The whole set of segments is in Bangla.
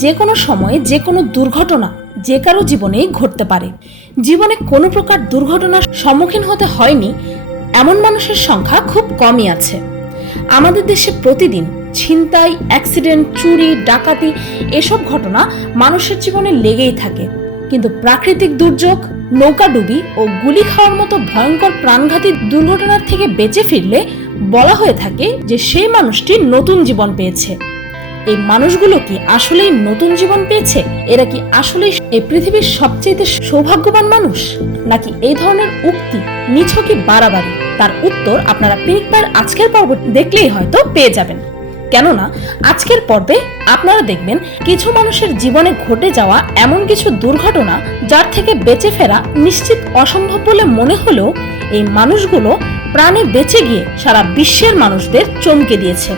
যে কোনো সময়ে যে কোনো দুর্ঘটনা যে কারো জীবনেই ঘটতে পারে। জীবনে কোনো প্রকার দুর্ঘটনার সম্মুখীন হতে হয়নি এমন মানুষের সংখ্যা খুব কমই আছে। আমাদের দেশে প্রতিদিন ছিনতাই, অ্যাক্সিডেন্ট, চুরি, ডাকাতি এসব ঘটনা মানুষের জীবনে লেগেই থাকে। কিন্তু প্রাকৃতিক দুর্যোগ, নৌকাডুবি ও গুলি খাওয়ার মতো ভয়ঙ্কর প্রাণঘাতী দুর্ঘটনার থেকে বেঁচে ফিরলে বলা হয়ে থাকে যে সেই মানুষটি নতুন জীবন পেয়েছে। এই মানুষগুলো কি আসলেই নতুন জীবন পেয়েছে? এরা কি আসলেই এই পৃথিবীর সবচেয়ে সৌভাগ্যবান মানুষ, নাকি এই ধরনের উক্তি নিছকই বাড়াবাড়ি? তার উত্তর আপনারা পিনিকপার আজকের পর্ব দেখলেই হয়তো পেয়ে যাবেন। কেননা আজকের পর্বে আপনারা দেখবেন কিছু মানুষের জীবনে ঘটে যাওয়া এমন কিছু দুর্ঘটনা যার থেকে বেঁচে ফেরা নিশ্চিত অসম্ভব বলে মনে হলেও এই মানুষগুলো প্রাণে বেঁচে গিয়ে সারা বিশ্বের মানুষদের চমকে দিয়েছে।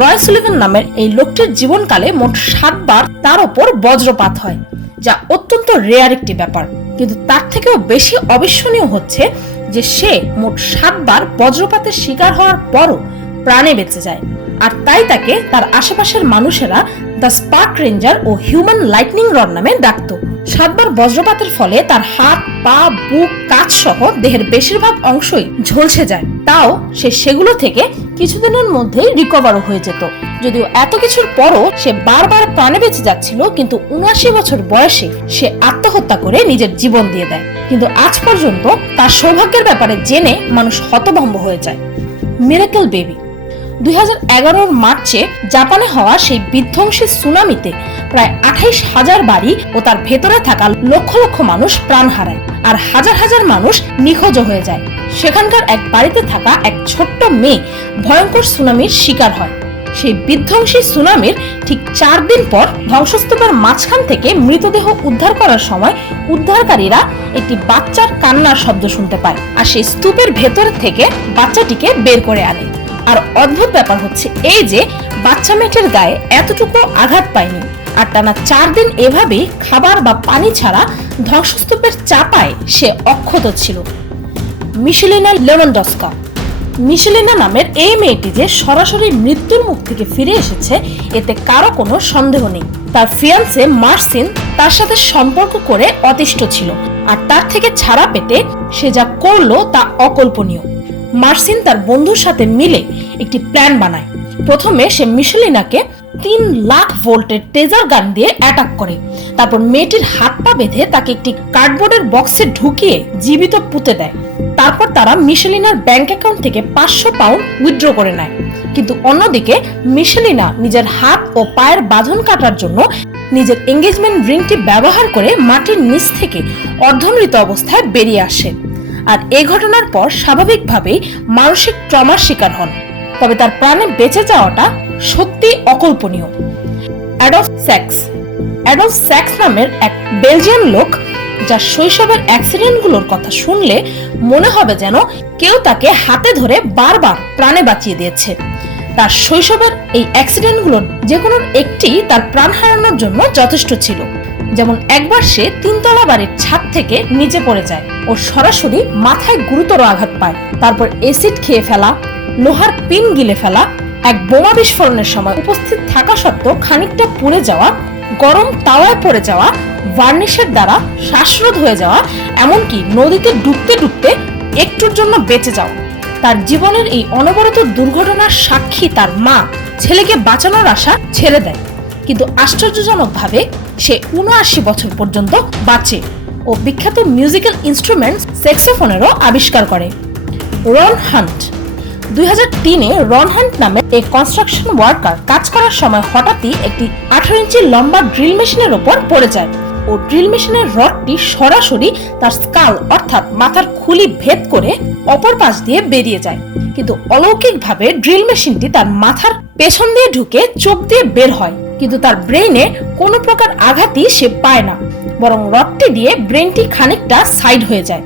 রয় সুলিভান নামের এই লোকটির জীবনকালে মোট 7 বার তার ওপর বজ্রপাত হয়, যা অত্যন্ত রেয়ার একটি ব্যাপার। কিন্তু তার থেকেও বেশি অবিস্মরণীয় হচ্ছে যে সে মোট 7 বার বজ্রপাতের শিকার হওয়ার পরও প্রাণে বেঁচে যায়। আর তাই তাকে তার আশেপাশের মানুষেরা দ্য স্পার্ক রেঞ্জার ও হিউম্যান লাইটনিং রড নামে ডাকত। 7 বার বজ্রপাতের ফলে তার হাত, পা, বুক, কাঁচ সহ দেহের বেশিরভাগ অংশই ঝলসে যায়। তাও সে সেগুলো থেকে কিছুদিনের মধ্যেই রিকভারও হয়ে যেত। যদিও এত কিছুর পরও সে বারবার প্রাণে বেঁচে যাচ্ছিল, কিন্তু 79 বছর বয়সে সে আত্মহত্যা করে নিজের জীবন দিয়ে দেয়। কিন্তু আজ পর্যন্ত তার সৌভাগ্যের ব্যাপারে জেনে মানুষ হতভম্ব হয়ে যায়। মিরাকেল বেবি 2011 মার্চে জাপানে হওয়া সেই বিধ্বংসী সুনামিতে প্রায় 28,000 বাড়ি ও তার ভেতরে থাকা লক্ষ লক্ষ মানুষ প্রাণ হারায়, আর হাজার হাজার মানুষ নিখোঁজ হয়ে যায়। সেখানকার এক বাড়িতে থাকা এক ছোট্ট মেয়ে ভয়ঙ্কর সুনামির শিকার হয়। সেই বিধ্বংসী সুনামির ঠিক 4 দিন পর ধ্বংসস্তূপের মাঝখান থেকে মৃতদেহ উদ্ধার করার সময় উদ্ধারকারীরা একটি বাচ্চার কান্নার শব্দ শুনতে পায়, আর সেই স্তূপের ভেতর থেকে বাচ্চাটিকে বের করে আনে। আর অদ্ভুত ব্যাপার হচ্ছে এই যে বাচ্চা মেয়েটির গায়ে এতটুকু আঘাত পায়নি, আর টানা 4 দিন এভাবেই খাবার বা পানি ছাড়া ধ্বংসস্তূপের চাপায় সে অক্ষত ছিল। মিশেলিনা লেভানডস্কা মিশেলিনা নামের এই মেয়েটি যে সরাসরি মৃত্যুর মুখ থেকে ফিরে এসেছে এতে কারো কোনো সন্দেহ নেই। তার ফিয়ান্সে মার্সিন তার সাথে সম্পর্ক করে অতিষ্ঠ ছিল, আর তার থেকে ছাড়া পেতে সে যা করলো তা অকল্পনীয়। মার্সিন তার বন্ধুর সাথে মিলে একটি প্ল্যান বানায়। প্রথমে সে মিশেলিনাকে 3 লাখ ভোল্টের টেজার গান দিয়ে অ্যাটাক করে। তারপর মেয়েটির হাত পা বেঁধে তাকে একটি কার্ডবোর্ডের বক্সে ঢুকিয়ে জীবিত পুঁতে দেয়। তারপর তারা মিশেলিনার ব্যাংক অ্যাকাউন্ট থেকে 500 পাউন্ড উইথড্র করে নেয়। কিন্তু অন্যদিকে মিশেলিনা নিজের হাত ও পায়ের বাঁধন কাটার জন্য নিজের এঙ্গেজমেন্ট রিংটি ব্যবহার করে মাটির নিচ থেকে অর্ধমৃত অবস্থায় বেরিয়ে আসে। আর এই ঘটনার পর স্বাভাবিকভাবেই মানসিক ট্রমার শিকার হন। তবে তার প্রাণে বেঁচে যাওয়াটা সত্যি অকল্পনীয়। অ্যাডলফ স্যাক্স নামের এক বেলজিয়ান লোক, যার শৈশবের অ্যাক্সিডেন্টগুলোর কথা শুনলে মনে হবে যেন কেউ তাকে হাতে ধরে বারবার প্রাণে বাঁচিয়ে দিয়েছে। তার শৈশবের এই অ্যাক্সিডেন্টগুলোর যে কোনো একটি তার প্রাণ হারানোর জন্য যথেষ্ট ছিল। যেমন একবার সে 3 তলা বাড়ির ছাদ থেকে নিচে পড়ে যায় ও সরাসরি মাথায় গুরুতর আঘাত পায়। তারপর অ্যাসিড খেয়ে ফেলা, লোহার পিন গিলে ফেলা, এক বোমা বিস্ফোরণের সময় উপস্থিত থাকা সত্ত্বেও খানিকটা পুড়ে যাওয়া, গরম তাওয়ায় পড়ে যাওয়া, ভার্নিশের দ্বারা শ্বাসরোধ হয়ে যাওয়া, এমনকি নদীতে ডুবতে ডুবতে একটুর জন্য বেঁচে যাওয়া। তার জীবনের এই অনবরত দুর্ঘটনার সাক্ষী তার মা ছেলেকে বাঁচানোর আশা ছেড়ে দেয়, কিন্তু আশ্চর্যজনকভাবে সে 79 বছর পর্যন্ত বাঁচে ও বিখ্যাত মিউজিক্যাল ইনস্ট্রুমেন্ট স্যাক্সোফোনেরও আবিষ্কার করে। রন হান্ট 2003-এ রন হান্ট নামে এক কনস্ট্রাকশন ওয়ার্কার কাজ করার সময় হঠাৎই একটি 18 ইঞ্চি লম্বা ড্রিল মেশিনের উপর পড়ে যায় ও ড্রিল মেশিনের রডটি সরাসরি তার স্কাল অর্থাৎ মাথার খুলি ভেদ করে অপর পাশ দিয়ে বেরিয়ে যায়। কিন্তু অলৌকিকভাবে ড্রিল মেশিনটি তার মাথার পেছন দিয়ে ঢুকে চোখ দিয়ে বের হয়, কিন্তু তার ব্রেইনে কোনো প্রকার আঘাতই সে পায় না, বরং রডটি দিয়ে ব্রেনটি খানিকটা সাইড হয়ে যায়।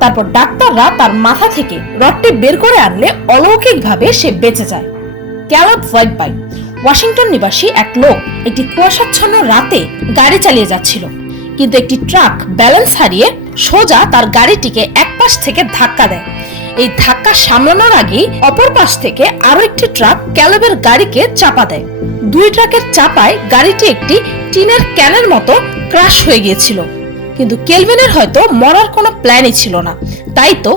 তারপর ডাক্তাররা তার মাথা থেকে রডটি বের করে আনলে অলৌকিকভাবে সে বেঁচে যায়। ক্যালব হোয়াইটবাই ওয়াশিংটন নিবাসী এক লোক একটি কুয়াশাচ্ছন্ন রাতে গাড়ি চালিয়ে যাচ্ছিল, কিন্তু একটি ট্রাক ব্যালেন্স হারিয়ে সোজা তার গাড়িটিকে এক পাশ থেকে ধাক্কা দেয়। এই ধাক্কা সামলানোর আগেই অপর পাশ থেকে আরো একটি ট্রাক ক্যালেবের গাড়িকে চাপা দেয়। দুই ট্রাকের চাপায় গাড়িটি একটি টিনের ক্যানের মতো ক্রাশ হয়ে গিয়েছিল, কিন্তু কেলভিনের হয়তো মরার কোনো প্ল্যানই ছিল না। তাই তো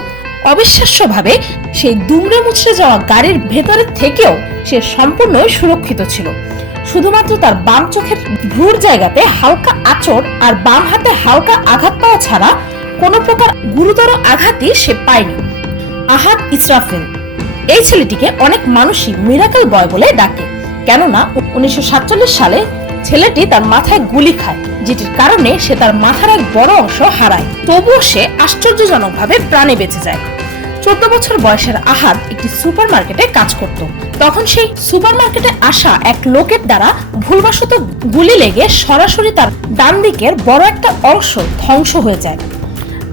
অবিশ্বাস্যভাবে সেই দুমড়ে মুচড়ে যাওয়া গাড়ির ভেতরে থেকেও সে সম্পূর্ণ সুরক্ষিত ছিল। শুধুমাত্র তার বাম চোখের ভ্রুর জায়গাতে হালকা আঁচড় আর বাম হাতে হালকা আঘাত পাওয়া ছাড়া কোনো প্রকার গুরুতর আঘাতই সে পায়নি। আহাদ ইসরাফিল, এই ছেলেটিকে অনেক মানুষই মিরাকেল বয় বলে ডাকে, কেননা 1947 সালে ছেলেটি তার মাথায় গুলি খায়, যেটির কারণে সে তার মাথার এক বড় অংশ হারায়। তবুও সে আশ্চর্যজনকভাবে প্রাণে বেঁচে যায়। 14 বছর বয়সের আহাদ একটি সুপারমার্কেটে কাজ করত। তখন সেই সুপারমার্কেটে আসা এক লোকের দ্বারা ভুলবশত গুলি লেগে সরাসরি তার ডান দিকের বড় একটা অংশ ধ্বংস হয়ে যায়।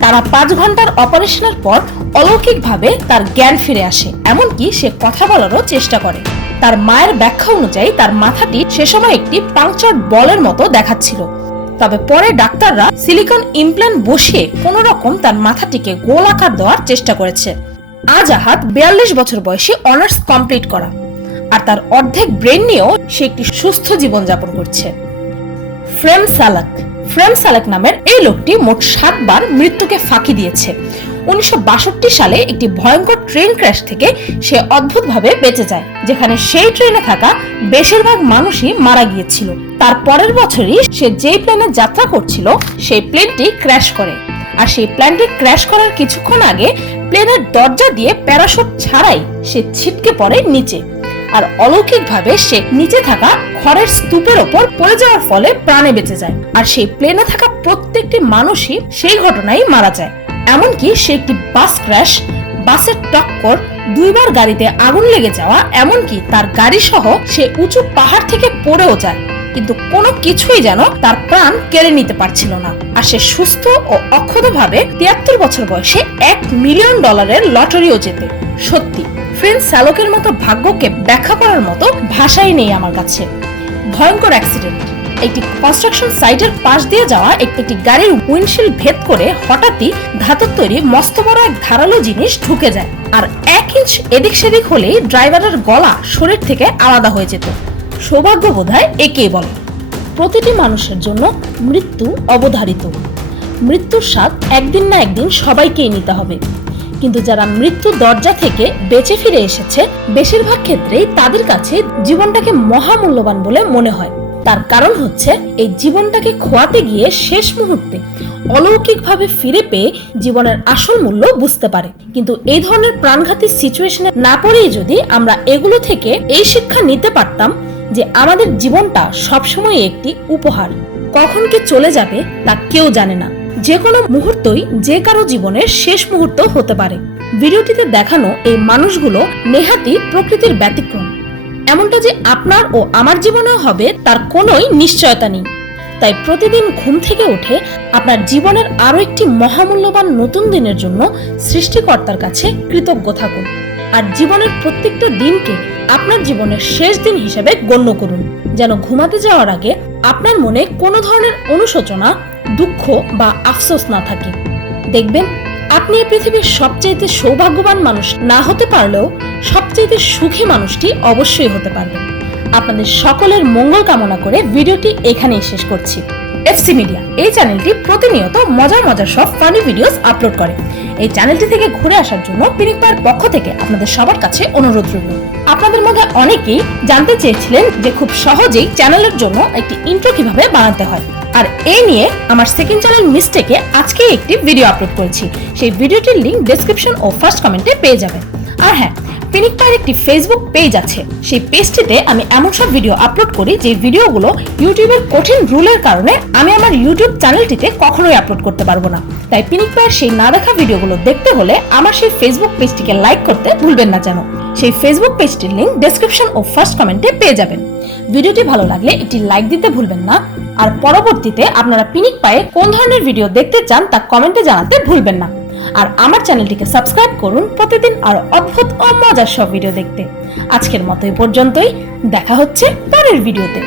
তারা 5 ঘন্টার অপারেশনের পর অলৌকিকভাবে তার জ্ঞান ফিরে আসে, এমনকি সে কথা বলারও চেষ্টা করে। তার মায়ের ব্যাখ্যা অনুযায়ী তার মাথাটি সে সময় একটি পাংচার্ড বলের মতো দেখাচ্ছিল, তবে পরে ডাক্তাররা সিলিকন ইমপ্ল্যান্ট বসিয়ে কোনো রকম তার মাথাটিকে গোল আকার দেওয়ার চেষ্টা করেছে। আজ আহাদ 42 বছর বয়সে অনার্স কমপ্লিট করা, আর তার অর্ধেক ব্রেন নিয়েও সে একটি সুস্থ জীবনযাপন করছে। ফ্রেম সালাক নামের এই লোকটি মোট 7 বার মৃত্যুকে ফাঁকি দিয়েছে। 1962 সালে একটি ভয়ঙ্কর ট্রেন ক্র্যাশ থেকে সে অদ্ভুতভাবে বেঁচে যায়, যেখানে সেই ট্রেনে থাকা বেশিরভাগ মানুষই মারা গিয়েছিল। তার পরের বছরই সে যেই প্লেনে যাত্রা করছিল সেই প্লেনটি ক্র্যাশ করে, আর সেই প্লেনটি ক্র্যাশ করার কিছুক্ষণ আগে প্লেনের দরজা দিয়ে প্যারাশুট ছাড়াই সে ছিটকে পড়ে নিচে, আর অলৌকিকভাবে সে নিচে থাকা খড়ের স্তূপের ওপর পড়ে যাওয়ার ফলে প্রাণে বেঁচে যায়। আর সেই প্লেনে থাকা প্রত্যেকটি মানুষই সেই ঘটনায় মারা যায়। এমনকি সে একটি বাস ক্র্যাশ, বাসের টক্কর, 2 বার গাড়িতে আগুন লেগে যাওয়া, এমনকি তার গাড়ি সহ সে উঁচু পাহাড় থেকে পড়েও যায়, কিন্তু কোনো কিছুই যেন তার প্রাণ কেড়ে নিতে পারছিল না। আর সে সুস্থ ও অক্ষতভাবে 73 বছর বয়সে $1 মিলিয়ন লটারিও জেতে। সত্যি ফ্রেন্ড সালকের মতো ভাগ্যকে ব্যাখ্যা করার মতো ভাষাই নেই আমার কাছে। ভয়ঙ্কর অ্যাক্সিডেন্ট। একটি কনস্ট্রাকশন সাইটের পাশ দিয়ে যাওয়া একটি গাড়ির উইন্ডশিল্ড ভেদ করে হঠাৎই ধাতুর তৈরি মস্ত বড় এক ধারালো জিনিস ঢুকে যায়, আর 1 ইঞ্চ এদিক সেদিক হলেই ড্রাইভারের গলা শরীর থেকে আলাদা হয়ে যেত। সৌভাগ্য বোধহয় একেই বলে। প্রতিটি মানুষের জন্য মৃত্যু অবধারিত। মৃত্যুর স্বাদ একদিন না একদিন সবাইকেই নিতে হবে, কিন্তু যারা মৃত্যু দরজা থেকে বেঁচে ফিরে এসেছে বেশিরভাগ ক্ষেত্রেই তাদের কাছে জীবনটাকে মহামূল্যবান বলে মনে হয়। তার কারণ হচ্ছে এই জীবনটাকে খোয়াতে গিয়ে শেষ মুহূর্তে অলৌকিকভাবে ফিরে পেয়ে জীবনের আসল মূল্য বুঝতে পারে। কিন্তু এই ধরনের প্রাণঘাতী সিচুয়েশনে না পড়েই যদি আমরা এগুলো থেকে এই শিক্ষা নিতে পারতাম যে আমাদের জীবনটা সবসময় একটি উপহার, কখন কে চলে যাবে তা কেউ জানে না। যে কোনো মুহূর্তই যে কারো জীবনের শেষ মুহূর্ত হতে পারে। ভিডিওটিতে দেখানো এই মানুষগুলো নেহাতি প্রকৃতির ব্যতিক্রম। এমনটা যে আপনার ও আমার জীবনে হবে তার কোনোই নিশ্চয়তা নেই। তাই প্রতিদিন ঘুম থেকে উঠে আপনার জীবনের আরো একটি মহামূল্যবান নতুন দিনের জন্য সৃষ্টিকর্তার কাছে কৃতজ্ঞ থাকুন, আর জীবনের প্রত্যেকটা দিনকে আপনার জীবনের শেষ দিন হিসেবে গণ্য করুন, যেন ঘুমাতে যাওয়ার আগে আপনার মনে কোনো ধরনের অনুশোচনা, দুঃখ বা আফসোস না থাকে। দেখবেন আপনি এই পৃথিবীর সবচেয়ে সৌভাগ্যবান মানুষ না হতে পারলেও সবচেয়ে সুখী মানুষটি অবশ্যই হতে পারবেন। আপনাদের সকলের মঙ্গল কামনা করে ভিডিওটি এখানেই শেষ করছি। এফসি মিডিয়া এই চ্যানেলটি প্রতিনিয়ত মজার মজার সব ফানি ভিডিওস আপলোড করে। এই চ্যানেলটি থেকে ঘুরে আসার জন্য পিনিক পায়ের পক্ষ থেকে আপনাদের সবার কাছে অনুরোধ রইল। আপনাদের মধ্যে অনেকেই জানতে চেয়েছিলেন যে খুব সহজেই চ্যানেলের জন্য একটি ইন্ট্রো কিভাবে বানাতে হয়, আর এই নিয়ে আমার সেকেন্ড চ্যানেল মিস্টেকে আজকে একটি ভিডিও আপলোড করেছি। সেই ভিডিওটির লিংক ডেসক্রিপশন ও ফার্স্ট কমেন্টে পেয়ে যাবেন। আর হ্যাঁ, পিনিক পায়ের একটি ফেসবুক পেজ আছে। সেই পেজটিতে আমি এমন সব ভিডিও আপলোড করি যে ভিডিওগুলো ইউটিউবের কঠিন রুলের কারণে আমি আমার ইউটিউব চ্যানেলটিতে কখনোই আপলোড করতে পারবো না। তাই পিনিক পায়ের সেই না দেখা ভিডিওগুলো দেখতে হলে আমার সেই ফেসবুক পেজটিকে লাইক করতে ভুলবেন না যেন। সেই ফেসবুক পেজটির লিংক ডেসক্রিপশন ও ফার্স্ট কমেন্টে পেয়ে যাবেন। ভিডিওটি ভালো লাগলে একটি লাইক দিতে ভুলবেন না, আর পরবর্তীতে আপনারা পিনিক পায়ে কোন ধরনের ভিডিও দেখতে চান তা কমেন্টে জানাতে ভুলবেন না। আর আমার চ্যানেলটিকে সাবস্ক্রাইব করুন প্রতিদিন আরো অদ্ভুত ও মজার সব ভিডিও দেখতে। আজকের মতো এই পর্যন্তই, দেখা হচ্ছে পরের ভিডিওতে।